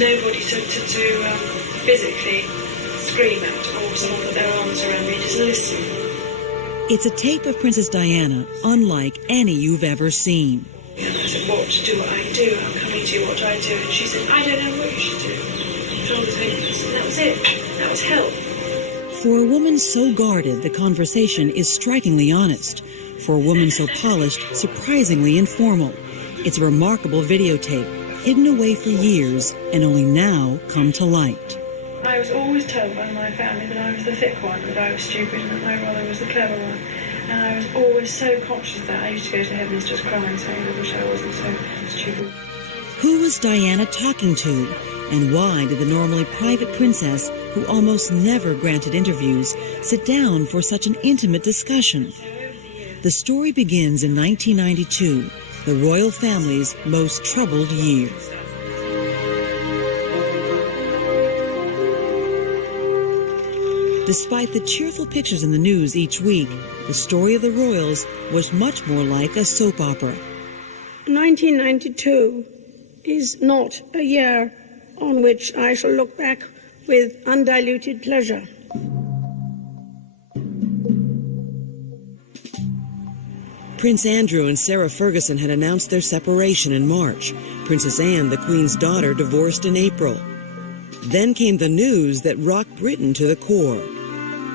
nobody to physically scream at or someone put their arms around me, just listen. It's a tape of Princess Diana unlike any you've ever seen. And I said, what to do, what I do, I'm coming to you, what do I do? And she said, I don't know what you should do. Shoulders hopeless. And that was it. That was help. For a woman so guarded, the conversation is strikingly honest. For a woman so polished, surprisingly informal. It's a remarkable videotape, hidden away for years, and only now come to light. I was always told by my family that I was the thick one, that I was stupid, and that my brother was the clever one. And I was always so conscious of that. I used to go to heavens just crying, saying I wish I wasn't so stupid. Who was Diana talking to? And why did the normally private princess, who almost never granted interviews, sit down for such an intimate discussion? The story begins in 1992, the royal family's most troubled year. Despite the cheerful pictures in the news each week, the story of the royals was much more like a soap opera. 1992 is not a year on which I shall look back with undiluted pleasure. Prince Andrew and Sarah Ferguson had announced their separation in March. Princess Anne, the Queen's daughter, divorced in April. Then came the news that rocked Britain to the core.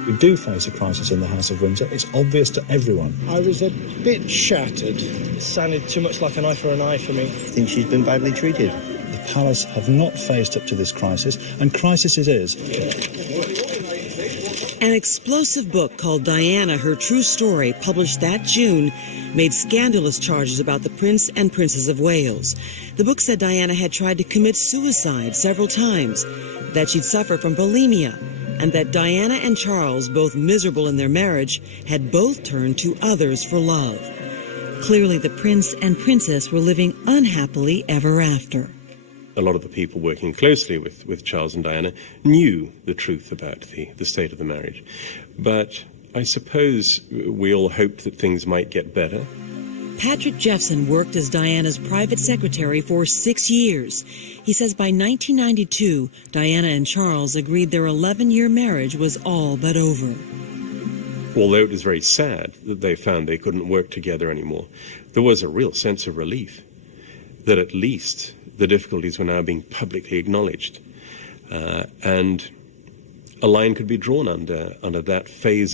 We do face a crisis in the House of Windsor. It's obvious to everyone. I was a bit shattered. It sounded too much like an eye for an eye for me. I think she's been badly treated. The palace have not faced up to this crisis, and crisis it is. An explosive book called Diana, Her True Story, published that June, made scandalous charges about the Prince and Princess of Wales. The book said Diana had tried to commit suicide several times, that she'd suffered from bulimia, and that Diana and Charles, both miserable in their marriage, had both turned to others for love. Clearly, the Prince and Princess were living unhappily ever after. A lot of the people working closely with Charles and Diana knew the truth about the state of the marriage. But I suppose we all hoped that things might get better. Patrick Jeffson worked as Diana's private secretary for 6 years. He says by 1992, Diana and Charles agreed their 11-year marriage was all but over. Although it was very sad that they found they couldn't work together anymore, there was a real sense of relief that at least the difficulties were now being publicly acknowledged. And a line could be drawn under that phase of